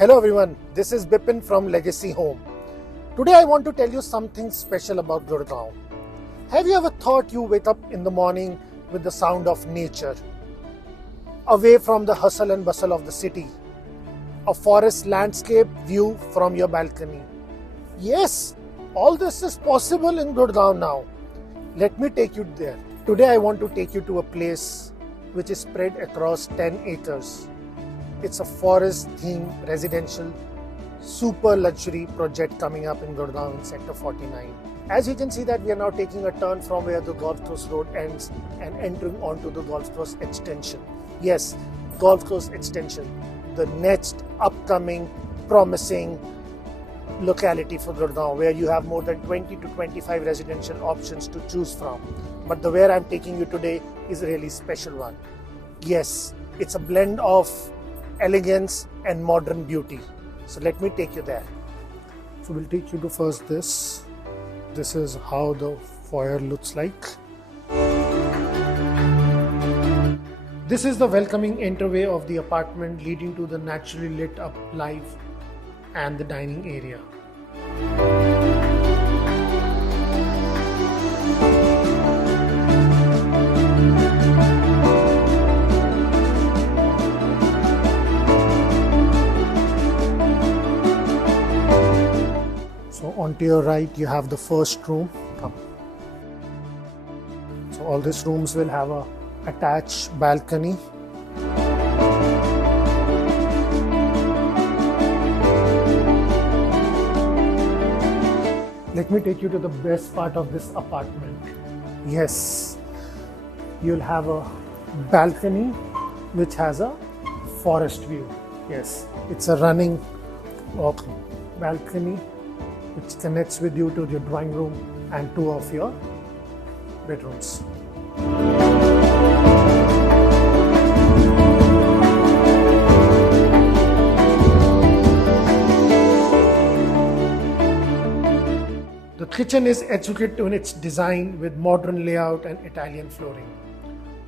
Hello everyone, this is Bipin from Legacy Home. Today I want to tell you something special about Gurgaon. Have you ever thought you wake up in the morning with the sound of nature, away from the hustle and bustle of the city, a forest landscape view from your balcony? Yes, all this is possible in Gurgaon now. Let me take you there. Today I want to take you to a place which is spread across 10 acres. It's a forest-themed residential super luxury project coming up in Gurgaon in Sector 49. As you can see that we are now taking a turn from where the Golf Course Road ends and entering onto the Golf Course Extension. Yes, Golf Course Extension, the next upcoming promising locality for Gurgaon, where you have more than 20 to 25 residential options to choose from. But the where I'm taking you today is a really special one. Yes, it's a blend of elegance and modern beauty. So let me take you there. So we'll take you to first this. This is how the foyer looks like. This is the welcoming entryway of the apartment leading to the naturally lit up live and the dining area. So onto your right you have the first room. Come. So all these rooms will have a attached balcony. Let me take you to the best part of this apartment. Yes, you'll have a balcony which has a forest view. Yes, it's a running balcony which connects with you to your drawing room and two of your bedrooms. The kitchen is exquisite in its design with modern layout and Italian flooring.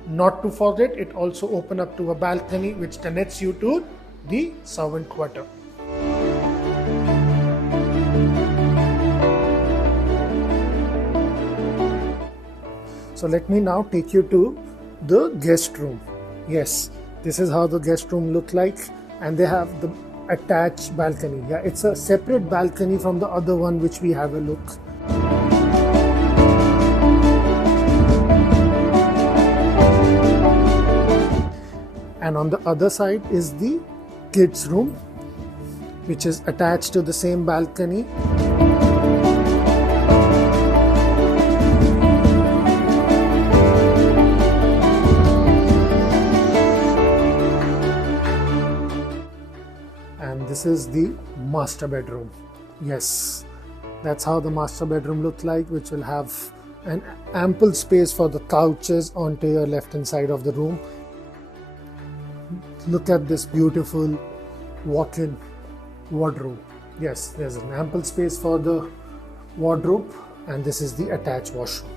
Not to forget, it also opens up to a balcony which connects you to the servant quarter. So let me now take you to the guest room. Yes, this is how the guest room looks like, and they have the attached balcony. Yeah, it's a separate balcony from the other one which we have a look. And on the other side is the kids' room, which is attached to the same balcony. And this is the master bedroom. Yes, that's how the master bedroom looks like, which will have an ample space for the couches onto your left hand side of the room. Look at this beautiful walk-in wardrobe. Yes, there's an ample space for the wardrobe, and this is the attached washroom.